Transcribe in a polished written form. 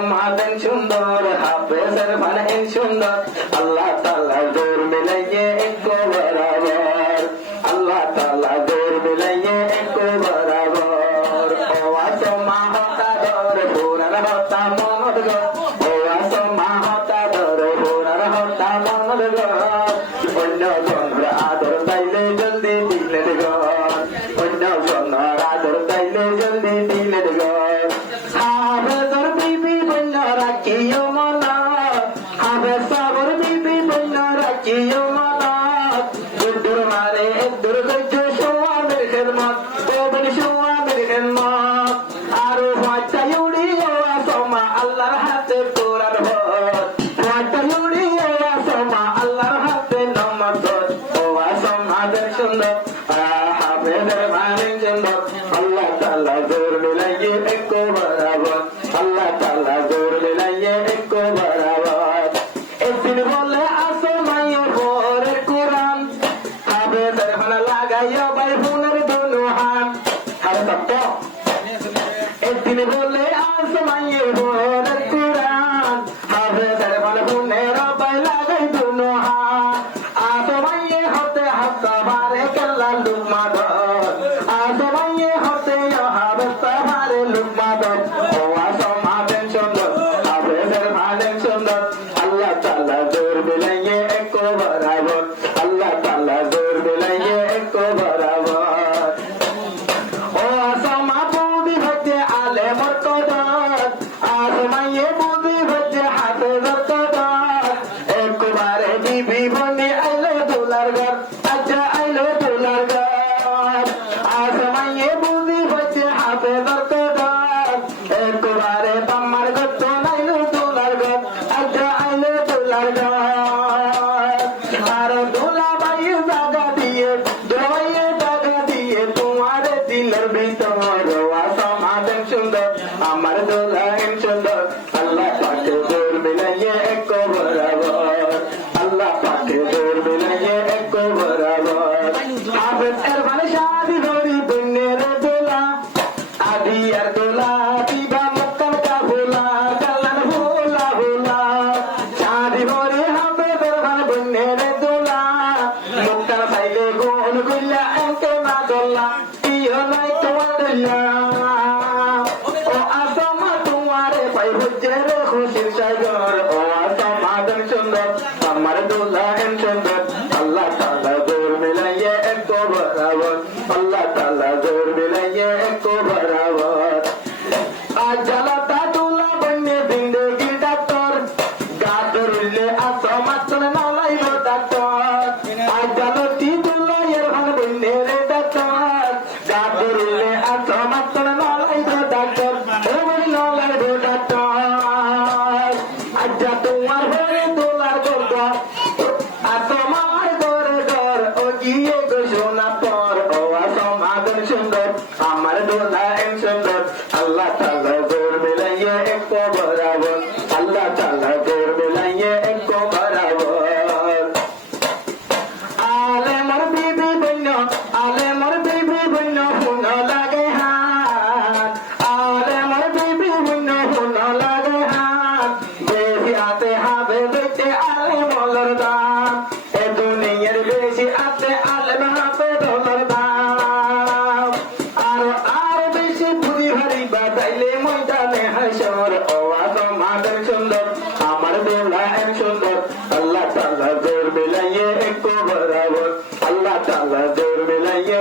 সমাধান সুন্দর, হাফেজের মানে সুন্দর, আল্লাহ তাআলা জোর মিলাইয়ে একো বরাবর, আল্লাহ তাআলা জোর মিলাইয়ে একো বরাবর। ও আসমা হতা ধর পুরার হতা মনদ গো, ও আসমা হতা ধর পুরার হতা মনদ গো, অন্য জনর আদর তাইলে জলদি দিলে গো, অন্য জনর আদর তাইলে জলদি দিলে গো। হাফেজর বিবি বন্য রাখিও মনা, হাফেজ সাবর বিবি বন্য রাখিও মনা, দুর মারে দুর গজ্জো সোয়ামের খেদমত, কোবল সোয়ামের খেদমত, আরো ভাটা ইউড়ি ও আসমা আল্লাহর হাতে কোরআন ভর, ভাটা ইউড়ি ও আসমা আল্লাহর হাতে নামাজ, ও আসমা দের সুন্দর, হাফেজের মানে সুন্দর, আল্লাহ তাআলা জোর মিলাইয়ে একো বরাবর, আল্লাহ তাআলা জোর মিলাইয়ে একো বরাবর। একদিন বলে আসমাইয়ে ভোরে কোরআন, হাফেজের মানে লাগাইয়া ভাই বোনের দুনো হাত, আরে তত্ত্ব। একদিন বলে আসমাইয়ে ভোরে কোরআন, হাফেজের মানে বোনের ভাই লাগাই দুনো হাত, আসমাইয়ে হতে হাসা বারে কেল্লা লুকমা ধর, আসমাইয়ে হতে হাফেজ সাহারে লুকমা ধর, ও আসমা দেন সুন্দর, হাফেজের মানে সুন্দর, আল্লাহ তাআলা জোর মিলাইয়ে একো বরাবর, আল্লাহ তাআলা জোর মিলাইয়ে একো বরাবর। ও আসমা বুদ্ধি হচ্ছে আলেমর কদর, আসমাইয়ে বুদ্ধি হচ্ছে হাফেজর কদর, একবারে বিবি বনে আইলো দোলার ঘর, আচ্ছা আইলো দোলার ঘর, আসমাইয়ে বুদ্ধি হচ্ছে হাফেজর কদর, একবারে বাম্মার গত নাইলো দোলার ঘর, আচ্ছা আইলো দোলার ঘর, আর দোলা বাইয়ে জাগা দিয়ে, দোলাইয়ে জাগা দিয়ে তোমার দিলের ভিতর, আসমা দেন সুন্দর, আমার দোলা এন সুন্দর, আল্লাহ পাকে জোর মিলাইয়ে একো বরাবর, আল্লাহ পাকে জোর মিলাইয়ে একো বরাবর। হাফেজ এর মানে শাদি ধরি বন্যের দোলা, আদি আর দোলা দিবা মক্কার কাফেলা, কাল্লান ভোলা ভোলা, শাদি ধরি হাফেজের মানে বন্যের দোলা, মক্কার সাইলে গুন গুল্লা এনকে না দোলা, ইয় নাই তোমার দোলা, ও আসমা তোমারে পাই হচ্ছে রে খুশির সাগর, ও আসমা দেন সুন্দর, আমার দোলা এন সুন্দর, আল্লাহ তাআলা জোর মিলাইয়ে একো বরাবর, আল্লাহ তাআলা জোর মিলাইয়ে একো বরাবর। আজালাতা দোলা বন্যে জিন্দেগি ডাক্তার, গা ধরলে আসমা চলে নালাইব ডাক্তার, আজালতি দোলা এর ভান বন্যে রে ডাক্তার, গা ধরলে আসমা চলে নালাইব ডাক্তার, ও নালাইব ডাক্তার, আজ্জা তোমার হয়ে দোলার গর, আসমার গরে গর, ও গিয়ে গো সোনা পর, ও আসমা দেন সুন্দর, আমার দোলা এন সুন্দর, আল্লাহ তাআলা জোর মিলাইয়ে একো বরাবর, আল্লাহ তাআলা জোর মিলাইয়ে একো বরাবর। আলেমর বিবি বন্য, আলেমর বিবি বন্য হুন লাগে হাত, আলেমর বিবি বন্য হুন লাগে হাত, বেশি আতে হবে বেটে আলেমর দাম, এ দুনিয়ার বেশি আতে আলেম হাতে ডলার দাম, আর বেশি বুড়ি ভারী বাজাইলে ময়দানে হাসর, ও আসমা দেন সুন্দর, আমার দোলা এন সুন্দর, আল্লাহ তাআলা জোর মিলাইয়ে একো বরাবর, আল্লাহ তাআলা জোর মিলাইয়ে